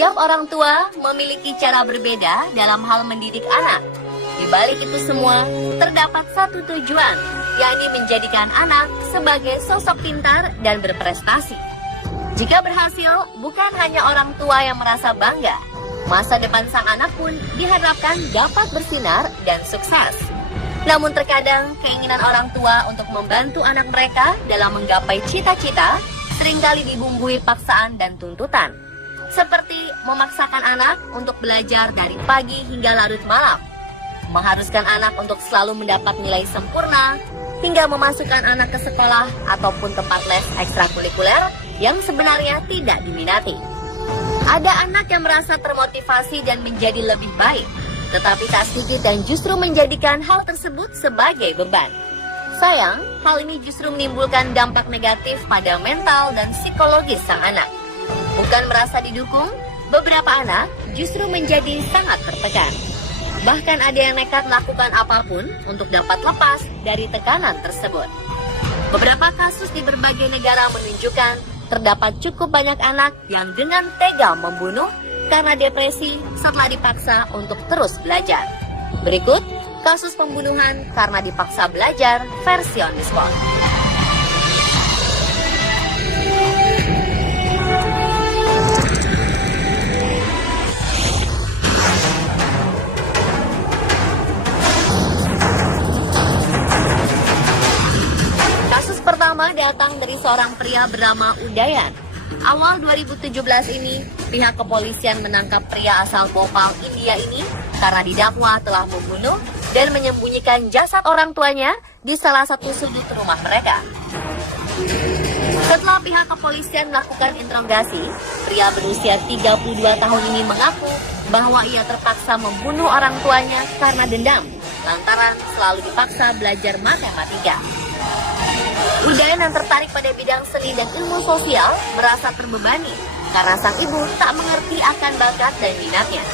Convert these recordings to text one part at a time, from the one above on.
Setiap orang tua memiliki cara berbeda dalam hal mendidik anak. Di balik itu semua, terdapat satu tujuan, yakni menjadikan anak sebagai sosok pintar dan berprestasi. Jika berhasil, bukan hanya orang tua yang merasa bangga, masa depan sang anak pun diharapkan dapat bersinar dan sukses. Namun terkadang keinginan orang tua untuk membantu anak mereka dalam menggapai cita-cita seringkali dibumbui paksaan dan tuntutan. Seperti memaksakan anak untuk belajar dari pagi hingga larut malam, mengharuskan anak untuk selalu mendapat nilai sempurna, hingga memasukkan anak ke sekolah ataupun tempat les ekstrakurikuler yang sebenarnya tidak diminati. Ada anak yang merasa termotivasi dan menjadi lebih baik, tetapi tak sedikit dan justru menjadikan hal tersebut sebagai beban. Sayang, hal ini justru menimbulkan dampak negatif pada mental dan psikologis sang anak. Bukan merasa didukung, beberapa anak justru menjadi sangat tertekan. Bahkan ada yang nekat melakukan apapun untuk dapat lepas dari tekanan tersebut. Beberapa kasus di berbagai negara menunjukkan terdapat cukup banyak anak yang dengan tega membunuh karena depresi setelah dipaksa untuk terus belajar. Berikut kasus pembunuhan karena dipaksa belajar versi on the spot. Kasus pertama datang dari seorang pria bernama Udayan. Awal 2017 ini, pihak kepolisian menangkap pria asal Bhopal, India ini karena didakwa telah membunuh dan menyembunyikan jasad orang tuanya di salah satu sudut rumah mereka. Setelah pihak kepolisian melakukan interogasi, pria berusia 32 tahun ini mengaku bahwa ia terpaksa membunuh orang tuanya karena dendam, lantaran selalu dipaksa belajar matematika. Udayan yang tertarik pada bidang seni dan ilmu sosial merasa terbebani karena sang ibu tak mengerti akan bakat dan minatnya.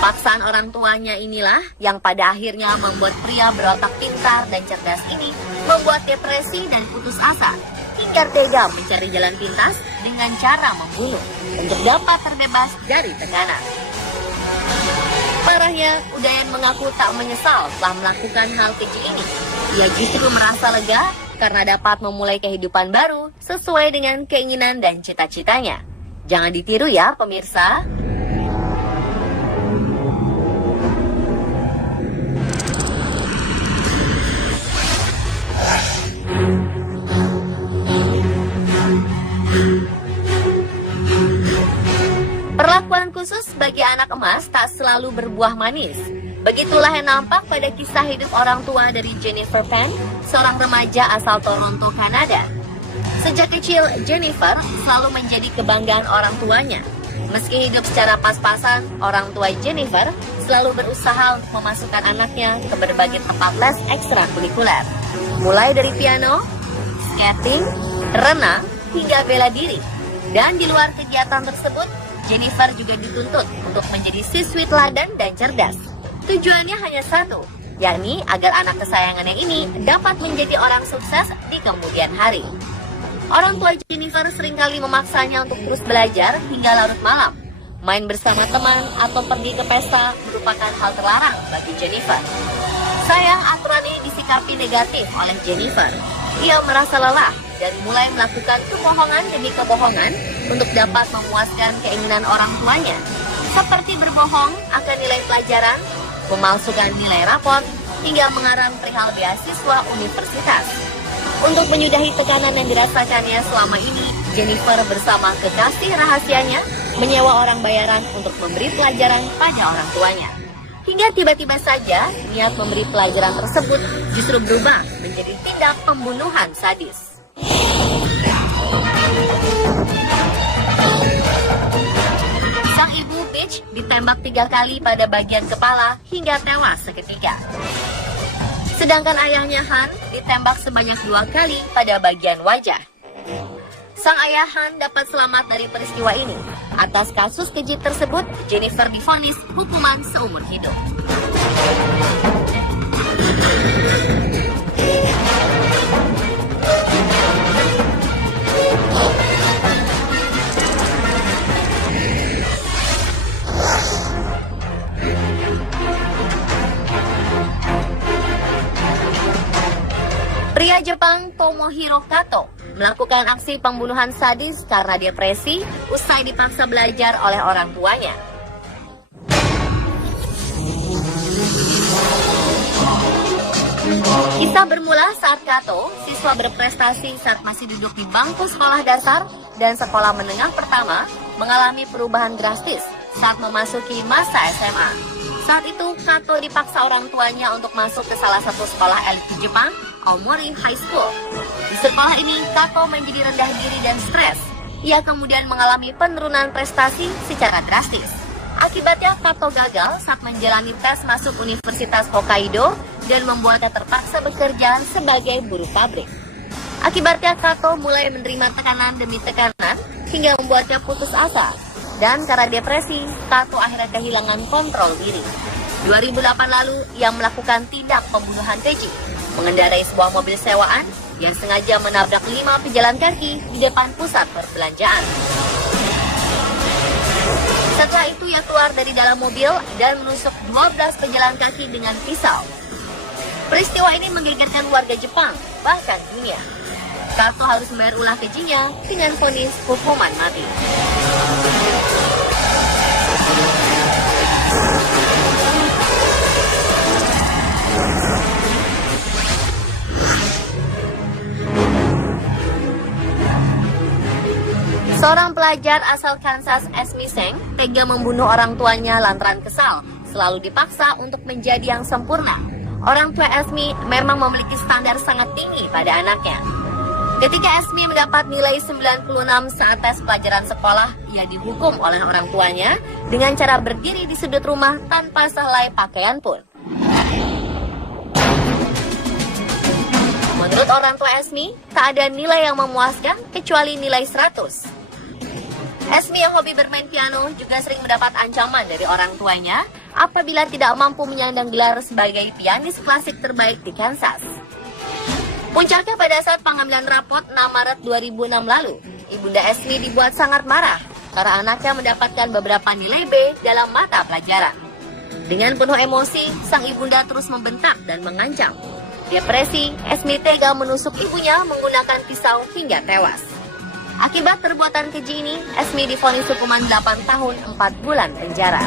Paksaan orang tuanya inilah yang pada akhirnya membuat pria berotak pintar dan cerdas ini membuat depresi dan putus asa, hingga tega mencari jalan pintas dengan cara membunuh untuk dapat terbebas dari tekanan. Parahnya, Udayan mengaku tak menyesal telah melakukan hal keji ini. Ia justru merasa lega karena dapat memulai kehidupan baru sesuai dengan keinginan dan cita-citanya. Jangan ditiru ya pemirsa. Perlakuan khusus bagi anak emas tak selalu berbuah manis. Begitulah yang nampak pada kisah hidup orang tua dari Jennifer Penn, seorang remaja asal Toronto, Kanada. Sejak kecil, Jennifer selalu menjadi kebanggaan orang tuanya. Meski hidup secara pas-pasan, orang tua Jennifer selalu berusaha untuk memasukkan anaknya ke berbagai tempat les ekstrakurikuler. Mulai dari piano, skating, renang, hingga bela diri. Dan di luar kegiatan tersebut, Jennifer juga dituntut untuk menjadi siswi teladan dan cerdas. Tujuannya hanya satu, yakni agar anak kesayangannya ini dapat menjadi orang sukses di kemudian hari. Orang tua Jennifer seringkali memaksanya untuk terus belajar hingga larut malam. Main bersama teman atau pergi ke pesta merupakan hal terlarang bagi Jennifer. Sayang, aturan ini disikapi negatif oleh Jennifer. Ia merasa lelah dari mulai melakukan kebohongan demi kebohongan untuk dapat memuaskan keinginan orang tuanya, seperti berbohong akan nilai pelajaran, memalsukan nilai rapor, hingga mengarang perihal beasiswa universitas. Untuk menyudahi tekanan yang dirasakannya selama ini, Jennifer bersama kekasih rahasianya menyewa orang bayaran untuk memberi pelajaran pada orang tuanya. Hingga tiba-tiba saja, niat memberi pelajaran tersebut justru berubah menjadi tindak pembunuhan sadis. Sang ibu Peach ditembak 3 kali pada bagian kepala hingga tewas seketika. Sedangkan ayahnya Han ditembak sebanyak 2 kali pada bagian wajah. Sang ayah Han dapat selamat dari peristiwa ini. Atas kasus keji tersebut, Jennifer divonis hukuman seumur hidup. Pria Jepang Tomohiro Kato melakukan aksi pembunuhan sadis karena depresi usai dipaksa belajar oleh orang tuanya. Kisah bermula saat Kato, siswa berprestasi saat masih duduk di bangku sekolah dasar dan sekolah menengah pertama, mengalami perubahan drastis saat memasuki masa SMA. Saat itu, Kato dipaksa orang tuanya untuk masuk ke salah satu sekolah elit di Jepang, Aomori High School. Di sekolah ini, Kato menjadi rendah diri dan stres. Ia kemudian mengalami penurunan prestasi secara drastis. Akibatnya, Kato gagal saat menjalani tes masuk Universitas Hokkaido dan membuatnya terpaksa bekerja sebagai buruh pabrik. Akibatnya, Kato mulai menerima tekanan demi tekanan hingga membuatnya putus asa. Dan karena depresi, Kato akhirnya kehilangan kontrol diri. 2008 lalu, ia melakukan tindak pembunuhan keji, mengendarai sebuah mobil sewaan yang sengaja menabrak 5 pejalan kaki di depan pusat perbelanjaan. Setelah itu, ia keluar dari dalam mobil dan menusuk 12 pejalan kaki dengan pisau. Peristiwa ini menggegerkan warga Jepang, bahkan dunia. Kato harus membayar ulah kejinya dengan vonis hukuman mati. Seorang pelajar asal Kansas, Esme Seng, tega membunuh orang tuanya lantaran kesal, selalu dipaksa untuk menjadi yang sempurna. Orang tua Esme memang memiliki standar sangat tinggi pada anaknya. Ketika Esme mendapat nilai 96 saat tes pelajaran sekolah, ia dihukum oleh orang tuanya dengan cara berdiri di sudut rumah tanpa sehelai pakaian pun. Menurut orang tua Esme, tak ada nilai yang memuaskan kecuali nilai 100. Esme yang hobi bermain piano juga sering mendapat ancaman dari orang tuanya apabila tidak mampu menyandang gelar sebagai pianis klasik terbaik di Kansas. Puncaknya pada saat pengambilan rapot 6 Maret 2006 lalu, Ibunda Esme dibuat sangat marah karena anaknya mendapatkan beberapa nilai B dalam mata pelajaran. Dengan penuh emosi, sang ibunda terus membentak dan mengancam. Depresi, Esme tega menusuk ibunya menggunakan pisau hingga tewas. Akibat perbuatan keji ini, Esme divonis hukuman 8 tahun 4 bulan penjara.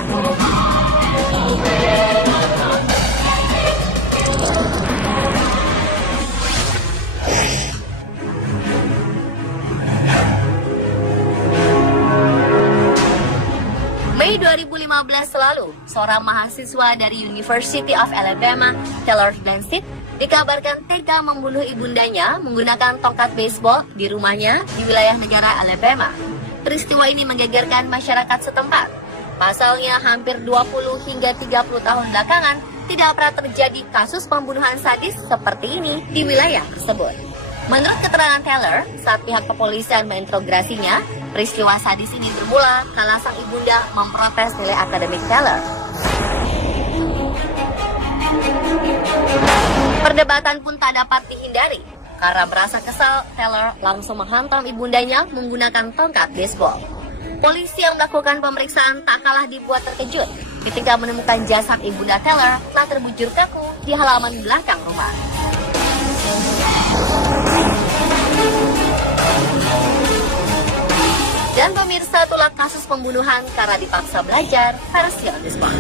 Mei 2015 lalu, seorang mahasiswa dari University of Alabama, Taylor Blanchett, dikabarkan tega membunuh ibundanya menggunakan tongkat baseball di rumahnya di wilayah negara Alabama. Peristiwa ini menggegerkan masyarakat setempat. Pasalnya, hampir 20 hingga 30 tahun belakangan tidak pernah terjadi kasus pembunuhan sadis seperti ini di wilayah tersebut. Menurut keterangan Taylor, saat pihak kepolisian menginterogasinya, peristiwa sadis ini bermula kala sang ibunda memprotes nilai akademik Taylor. Perdebatan pun tak dapat dihindari. Karena merasa kesal, Taylor langsung menghantam ibundanya menggunakan tongkat baseball. Polisi yang melakukan pemeriksaan tak kalah dibuat terkejut ketika menemukan jasad ibunda Taylor telah terbujur kaku di halaman belakang rumah. Dan pemirsa, itulah kasus pembunuhan karena dipaksa belajar versi on the spot.